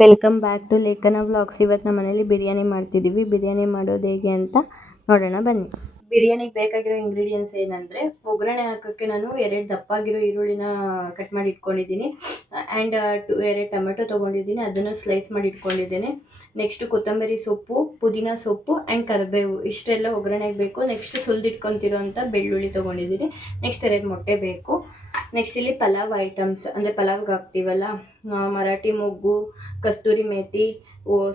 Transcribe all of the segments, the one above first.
Welcome back to ಲೇಖನ vlogs. ಇವತ್ತು ನಮ್ಮ ಮನೇಲಿ ಬಿರಿಯಾನಿ ಮಾಡ್ತಿದ್ದೀವಿ. ಬಿರಿಯಾನಿ ಮಾಡೋದು ಹೇಗೆ ಅಂತ ನೋಡೋಣ ಬನ್ನಿ. ಬಿರಿಯಾನಿಗೆ ಬೇಕಾಗಿರೋ ಇಂಗ್ರೀಡಿಯೆಂಟ್ಸ್ ಏನಂದರೆ, ಒಗ್ಗರಣೆ ಹಾಕೋಕ್ಕೆ ನಾನು 2 ದಪ್ಪಾಗಿರೋ ಈರುಳ್ಳಿನ ಕಟ್ ಮಾಡಿ ಇಟ್ಕೊಂಡಿದ್ದೀನಿ. ಆ್ಯಂಡ್ 2 ಟೊಮೆಟೊ ತೊಗೊಂಡಿದ್ದೀನಿ, ಅದನ್ನು ಸ್ಲೈಸ್ ಮಾಡಿ ಇಟ್ಕೊಂಡಿದ್ದೇನೆ. ನೆಕ್ಸ್ಟ್ ಕೊತ್ತಂಬರಿ ಸೊಪ್ಪು, ಪುದೀನ ಸೊಪ್ಪು ಆ್ಯಂಡ್ ಕರಿಬೇವು ಇಷ್ಟೆಲ್ಲ ಒಗ್ಗರಣೆಗೆ ಬೇಕು. ನೆಕ್ಸ್ಟ್ ಸುಲಿದಿಟ್ಕೊತಿರೋ ಅಂಥ ಬೆಳ್ಳುಳ್ಳಿ ತೊಗೊಂಡಿದ್ದೀನಿ. ನೆಕ್ಸ್ಟ್ 2 ಮೊಟ್ಟೆ ಬೇಕು. ನೆಕ್ಸ್ಟ್ ಇಲ್ಲಿ ಪಲಾವ್ ಐಟಮ್ಸ್ ಅಂದರೆ ಪಲಾವ್ಗೆ ಹಾಕ್ತೀವಲ್ಲ, ಮರಾಠಿ ಮೊಗ್ಗು, ಕಸ್ತೂರಿ ಮೇಥಿ,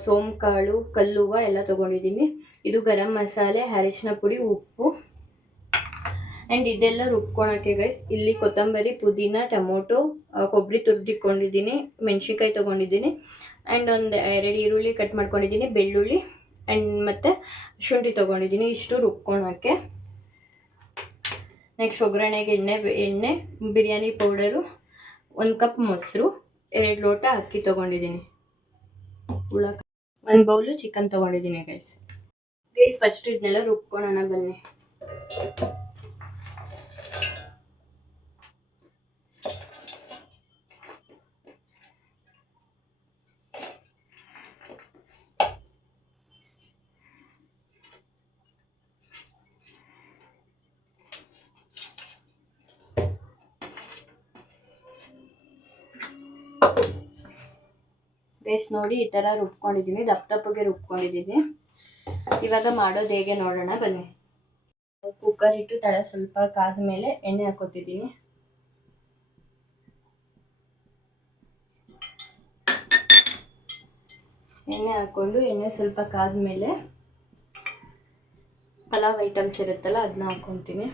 ಸೋಂಪು ಕಾಳು, ಕಲ್ಲುವ ಎಲ್ಲ ತೊಗೊಂಡಿದ್ದೀನಿ. ಇದು ಗರಂ ಮಸಾಲೆ, ಅರಿಶಿನ ಪುಡಿ, ಉಪ್ಪು ಆ್ಯಂಡ್ ಇದೆಲ್ಲ ರುಬ್ಕೊಳಕ್ಕೆ ಗೈಸ್. ಇಲ್ಲಿ ಕೊತ್ತಂಬರಿ, ಪುದೀನ, ಟೊಮೊಟೊ, ಕೊಬ್ಬರಿ ತುರಿದಿಟ್ಕೊಂಡಿದ್ದೀನಿ, ಮೆಣಸಿನ್ಕಾಯಿ ತೊಗೊಂಡಿದ್ದೀನಿ ಆ್ಯಂಡ್ ಒಂದು 2 ಈರುಳ್ಳಿ ಕಟ್ ಮಾಡ್ಕೊಂಡಿದ್ದೀನಿ, ಬೆಳ್ಳುಳ್ಳಿ ಆ್ಯಂಡ್ ಮತ್ತು ಶುಂಠಿ ತೊಗೊಂಡಿದ್ದೀನಿ. ಇಷ್ಟು ರುಬ್ಕೊಳಕ್ಕೆ. ನೆಕ್ಸ್ಟ್ ಒಗ್ಗರಣೆಗೆ ಎಣ್ಣೆ, ಬಿರಿಯಾನಿ ಪೌಡರು, 1 ಕಪ್ ಮೊಸರು, 2 ಲೋಟ ಅಕ್ಕಿ ತೊಗೊಂಡಿದ್ದೀನಿ, 1 ಬೌಲು ಚಿಕನ್ ತೊಗೊಂಡಿದ್ದೀನಿ ಗೈಸ್. ಫಸ್ಟ್ ಇದನ್ನೆಲ್ಲ ರುಬ್ಕೊಳ್ಳೋಣ ಬನ್ನಿ. ಗೈಸ್ ನೋಡಿ, ಈ ಥರ ರುಬ್ಕೊಂಡಿದ್ದೀನಿ, ದಪ್ಪಗೆ ರುಬ್ಕೊಂಡಿದ್ದೀನಿ. ಇವಾಗ ಮಾಡೋದು ಹೇಗೆ ನೋಡೋಣ ಬನ್ನಿ. ಕುಕ್ಕರ್ ಇಟ್ಟು ತಳ ಸ್ವಲ್ಪ ಕಾದ ಮೇಲೆ ಎಣ್ಣೆ ಹಾಕೋತಿದ್ದೀನಿ. ಎಣ್ಣೆ ಹಾಕ್ಕೊಂಡು ಎಣ್ಣೆ ಸ್ವಲ್ಪ ಕಾದ ಮೇಲೆ ಪಲಾವ್ ಐಟಮ್ಸ್ ಇರುತ್ತಲ್ಲ ಅದನ್ನ ಹಾಕ್ಕೊತೀನಿ.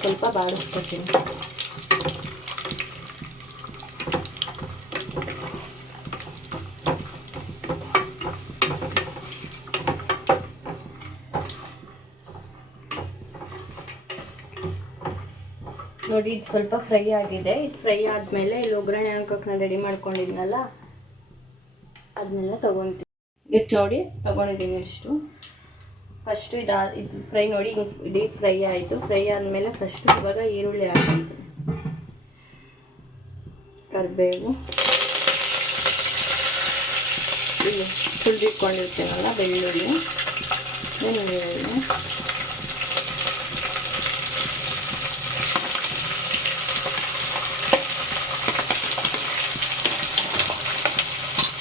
ಸ್ವಲ್ಪ ಬಾಡಿಸ್ಕೊತೀನಿ. ನೋಡಿ, ಇದು ಸ್ವಲ್ಪ ಫ್ರೈ ಆಗಿದೆ. ಇದು ಫ್ರೈ ಆದಮೇಲೆ ಇಲ್ಲಿ ಒಗ್ಗರಣೆ ಹಾಕೋಕೆ ನಾನು ರೆಡಿ ಮಾಡ್ಕೊಂಡಿದ್ನಲ್ಲ ಅದನ್ನೆಲ್ಲ ತೊಗೊತೀನಿ. ಇಷ್ಟು ನೋಡಿ ತೊಗೊಂಡಿದ್ದೀನಿ. ಇಷ್ಟು ಫಸ್ಟು ಇದು ಫ್ರೈ ನೋಡಿ, ಇಡೀ ಫ್ರೈ ಆಯಿತು. ಫ್ರೈ ಆದಮೇಲೆ ಫಸ್ಟು ಇವಾಗ ಈರುಳ್ಳಿ ಹಾಕ್ತೀನಿ, ಕರಿಬೇವು, ಇಲ್ಲಿ ಸುಲಿದಿಟ್ಕೊಂಡಿರ್ತೀನಲ್ಲ ಬೆಳ್ಳುಳ್ಳಿ, ಈರುಳ್ಳಿ,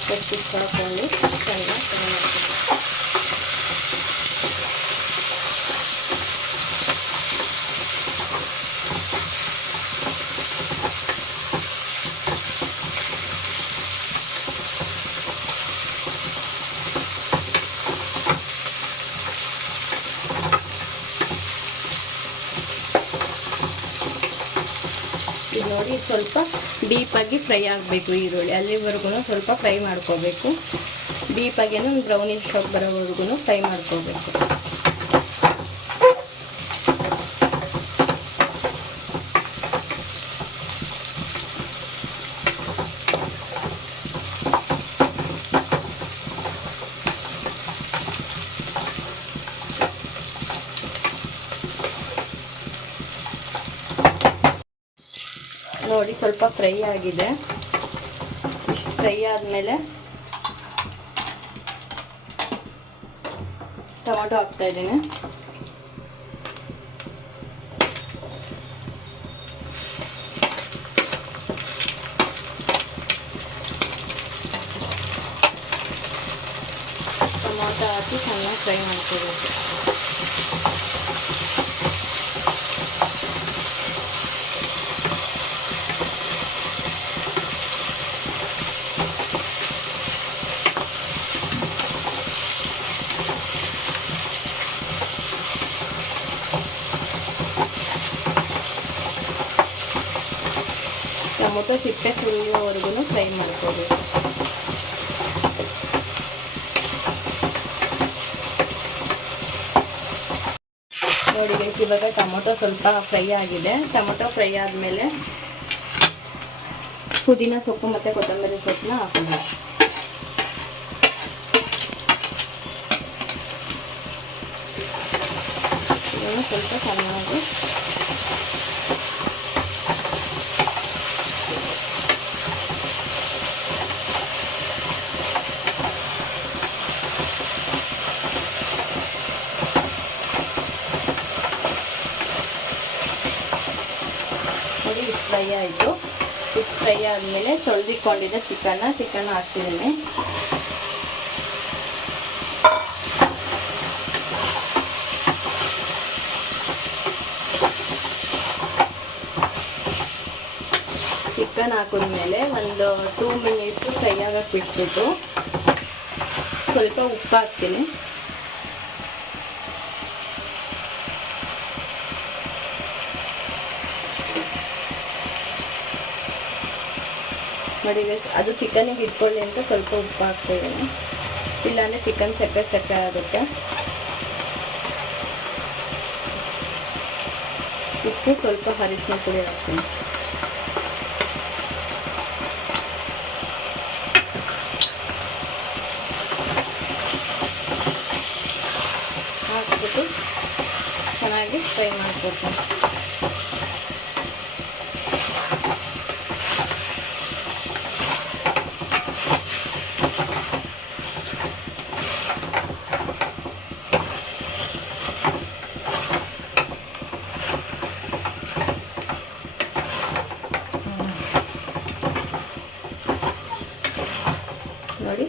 ಫಸ್ಟ್ ಹಾಕೊಂಡು ಚೆನ್ನಾಗಿ ಇದು ನೋಡಿ, ಸ್ವಲ್ಪ ಡೀಪಾಗಿ ಫ್ರೈ ಆಗಬೇಕು ಈರುಳ್ಳಿ. ಅಲ್ಲಿವರೆಗೂ ಸ್ವಲ್ಪ ಫ್ರೈ ಮಾಡ್ಕೋಬೇಕು. ಡೀಪಾಗಿ ಒಂದು ಬ್ರೌನಿಶ್ ಶಾಪ್ ಬರೋವರೆಗೂ ಫ್ರೈ ಮಾಡ್ಕೋಬೇಕು. ನೋಡಿ, ಸ್ವಲ್ಪ ಫ್ರೈ ಆಗಿದೆ. ಇಷ್ಟು ಫ್ರೈ ಆದಮೇಲೆ ಟೊಮೊಟೊ ಹಾಕ್ತಾ ಇದ್ದೀನಿ. ಟೊಮೊಟೊ ಹಾಕಿ ಚೆನ್ನಾಗಿ ಫ್ರೈ ಮಾಡ್ಕೋಬೇಕು. ಟೊಮೊಟೊ ಸಿಪ್ಪೆ ಸುರಿಯೋವರೆಗೂ ಫ್ರೈ ಮಾಡ್ಕೋಬೇಕು. ನೋಡಿ ಗೈಸ್, ಇವಾಗ ಟೊಮೊಟೊ ಸ್ವಲ್ಪ ಫ್ರೈ ಆಗಿದೆ. ಟೊಮೊಟೊ ಫ್ರೈ ಆದಮೇಲೆ ಪುದೀನ ಸೊಪ್ಪು ಮತ್ತು ಕೊತ್ತಂಬರಿ ಸೊಪ್ಪನ್ನ ಹಾಕೋಣ. ಇದನ್ನು ಸ್ವಲ್ಪ ಚೆನ್ನಾಗಿ ನೋಡಿ ಫ್ರೈ ಆಯಿತು. ಇದು ಫ್ರೈ ಆದಮೇಲೆ ತೊಳೆದಿಕೊಂಡಿದ್ದ ಚಿಕನ್ ಹಾಕ್ತಿದ್ದೀನಿ. ಚಿಕನ್ ಹಾಕಿದ್ಮೇಲೆ ಒಂದು 2 ಮಿನಿಟ್ಸು ಫ್ರೈ ಆಗಕ್ಕೆ ಬಿಟ್ಬಿಟ್ಟು ಸ್ವಲ್ಪ ಉಪ್ಪು ಹಾಕ್ತೀನಿ. ನೋಡಿ ಅದು ಚಿಕನಿಗೆ ಇಟ್ಕೊಳ್ಳಿ ಅಂತ ಸ್ವಲ್ಪ ಉಪ್ಪು ಹಾಕ್ತಾಯಿದ್ದೀನಿ, ಇಲ್ಲಾಂದರೆ ಚಿಕನ್ ಸಪ್ಪೆ ಆಗುತ್ತೆ. ಉಪ್ಪು ಸ್ವಲ್ಪ ಅರಿಶಿನ ಪುಡಿ ಹಾಕ್ತೀನಿ. ಹಾಕ್ಬಿಟ್ಟು ಚೆನ್ನಾಗಿ ಫ್ರೈ ಮಾಡ್ಕೊಡ್ತೀನಿ. ನೋಡಿ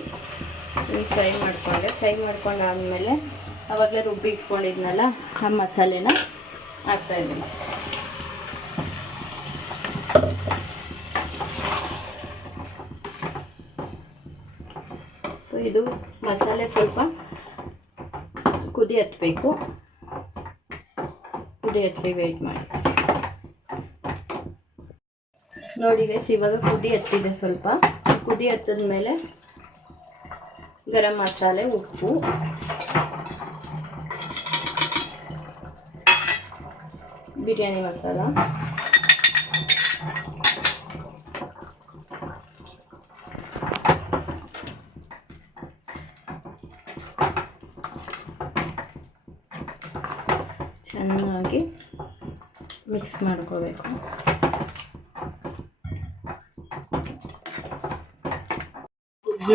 ಫ್ರೈ ಮಾಡ್ಕೊಂಡಾದ್ಮೇಲೆ ಆವಾಗಲೇ ರುಬ್ಬಿ ಇಟ್ಕೊಂಡಿದ್ನಲ್ಲ ಆ ಮಸಾಲೆನ ಹಾಕ್ತಾಯಿದ್ದೀನಿ. ಸೊ ಇದು ಮಸಾಲೆ ಸ್ವಲ್ಪ ಕುದಿ ಹತ್ತಬೇಕು. ವೆಯ್ಟ್ ಮಾಡಿ. ನೋಡಿ ಗೈಸ್, ಇವಾಗ ಕುದಿ ಹತ್ತಿದೆ. ಸ್ವಲ್ಪ ಕುದಿ ಹತ್ತಿದ್ಮೇಲೆ ಗರಂ ಮಸಾಲೆ, ಉಪ್ಪು, ಬಿರಿಯಾನಿ ಮಸಾಲ, ಚೆನ್ನಾಗಿ ಮಿಕ್ಸ್ ಮಾಡ್ಕೋಬೇಕು.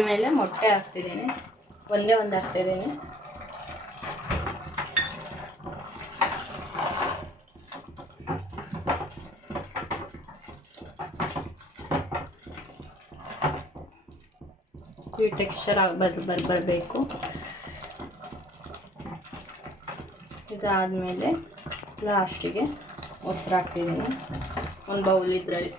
ಮೇಲೆ ಮೊಟ್ಟೆ ಹಾಕ್ತಿದ್ದೀನಿ, ಒಂದೇ ಒಂದು ಹಾಕ್ತಿದ್ದೀನಿ. ಈ ಟೆಕ್ಸ್ಚರ್ ಬರಬೇಕು. ಇದಾದಮೇಲೆ ಲಾಸ್ಟಿಗೆ ಮೊಸರು ಹಾಕ್ತಿದ್ದೀನಿ ಒಂದು ಬೌಲ್. ಇದರಲ್ಲಿ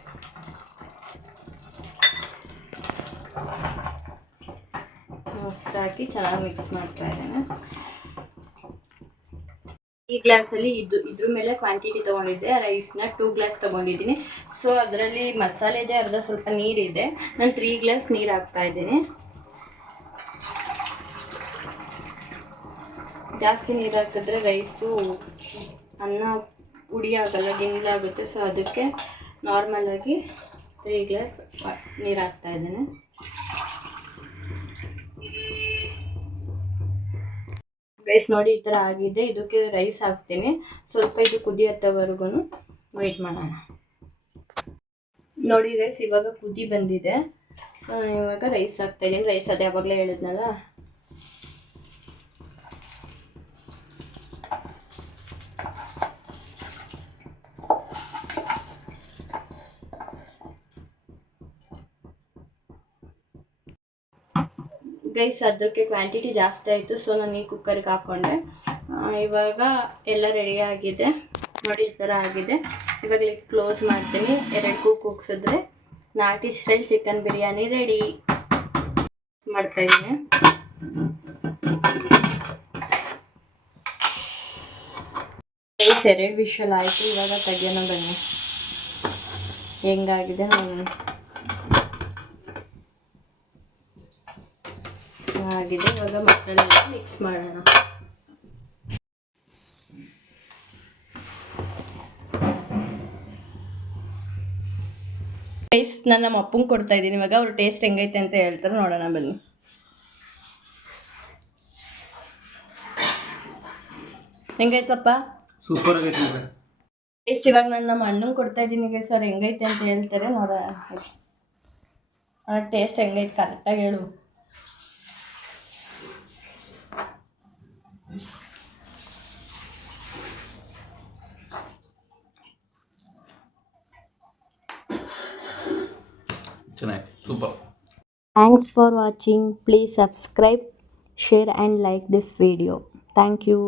ಮೊಸರು ಹಾಕಿ ಚೆನ್ನಾಗಿ ಮಿಕ್ಸ್ ಮಾಡ್ತಾ ಇದ್ದೇನೆ. ಈ ಗ್ಲಾಸಲ್ಲಿ ಇದ್ರ ಮೇಲೆ ಕ್ವಾಂಟಿಟಿ ತೊಗೊಂಡಿದ್ದೆ, ರೈಸ್ನ 2 ಗ್ಲಾಸ್ ತೊಗೊಂಡಿದ್ದೀನಿ. ಸೊ ಅದರಲ್ಲಿ ಮಸಾಲೆ ಇದೆ, ಅರ್ಧ ಸ್ವಲ್ಪ ನೀರಿದೆ. ನಾನು 3 ಗ್ಲಾಸ್ ನೀರು ಹಾಕ್ತಾ ಇದ್ದೀನಿ. ಜಾಸ್ತಿ ನೀರು ಹಾಕಿದ್ರೆ ರೈಸು ಅನ್ನ ಹುಡಿ ಆಗಲ್ಲ, ಗಿಂಗ್ಲಾಗುತ್ತೆ. ಸೊ ಅದಕ್ಕೆ ನಾರ್ಮಲಾಗಿ 3 ಗ್ಲಾಸ್ ನೀರು ಹಾಕ್ತಾ ಇದ್ದೇನೆ. ರೈಸ್ ನೋಡಿ ಈ ಥರ ಆಗಿದೆ. ಇದಕ್ಕೆ ರೈಸ್ ಹಾಕ್ತೀನಿ. ಸ್ವಲ್ಪ ಇದು ಕುದಿ ಹತ್ತೋವರೆಗೂ ವೆಯ್ಟ್ ಮಾಡೋಣ. ನೋಡಿ ರೈಸ್ ಇವಾಗ ಕುದಿ ಬಂದಿದೆ. ಸೊ ಇವಾಗ ರೈಸ್ ಹಾಕ್ತಾಯಿದ್ದೀನಿ. ರೈಸ್ ಅದೇ ಯಾವಾಗಲೇ ಹೇಳಿದ್ನಲ್ಲ. ಗೈಸ್ ಅದಕ್ಕೆ ಕ್ವಾಂಟಿಟಿ ಜಾಸ್ತಿ ಆಯಿತು. ಸೊ ನಾನು ಈ ಕುಕ್ಕರ್ಗೆ ಹಾಕ್ಕೊಂಡೆ. ಇವಾಗ ಎಲ್ಲ ರೆಡಿ ಆಗಿದೆ. ನೋಡಿ ಈ ಥರ ಆಗಿದೆ. ಇವಾಗ ಕ್ಲೋಸ್ ಮಾಡ್ತೀನಿ. 2 ಕೂಗ್ಸಿದ್ರೆ ನಾಟಿ ಸ್ಟೈಲ್ ಚಿಕನ್ ಬಿರಿಯಾನಿ ರೆಡಿ. ಮಾಡ್ತಾಯಿದ್ದೀನಿ. ಗೈಸ್ 2 ವಿಷಲ್ ಆಯಿತು. ಇವಾಗ ತೆಗಿಯೋಣ ಬನ್ನಿ ಹೆಂಗಾಗಿದೆ. ಆಗಿದೆ. ಇವಾಗ ಮಸಾಲೆ ಮಿಕ್ಸ್ ಮಾಡೋಣ. ಟೇಸ್ಟ್ ನಾನು ನಮ್ಮ ಅಪ್ಪಂಗೆ ಕೊಡ್ತಾ ಇದ್ದೀನಿ ಇವಾಗ. ಅವ್ರು ಟೇಸ್ಟ್ ಹೆಂಗೈತೆ ಅಂತ ಹೇಳ್ತಾರೆ, ನೋಡೋಣ ಬನ್ನಿ. ಹೆಂಗೈತಪ್ಪ? ಸೂಪರ್ ಆಗೈತೆ. ಟೇಸ್ಟ್ ಇವಾಗ ನಾನು ನಮ್ಮ ಅಣ್ಣಂಗೆ ಕೊಡ್ತಾ ಇದ್ದೀನಿ ಸರ್, ಹೆಂಗೈತೆ ಅಂತ ಹೇಳ್ತಾರೆ, ನೋಡೋಣ. ಟೇಸ್ಟ್ ಹೆಂಗೈತೆ ಕರೆಕ್ಟಾಗಿ ಹೇಳು. ಚೆನ್ನಾಗಿ super. Thanks for watching. Please subscribe, share and like this video. Thank you.